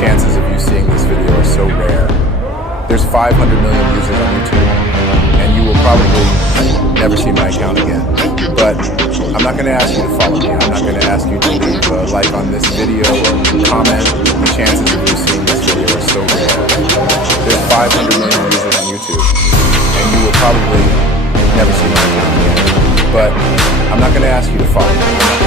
chances of you seeing this video are so rare. There's 500 million users on YouTube, and you will probably never see my account again. But I'm not going to ask you to follow me. I'm not going to ask you to leave a like on this video or comment. The chances of you seeing this video are so rare. There's 500 million users on YouTube, and you will probably never see my account again. But I'm not going to ask you to follow me.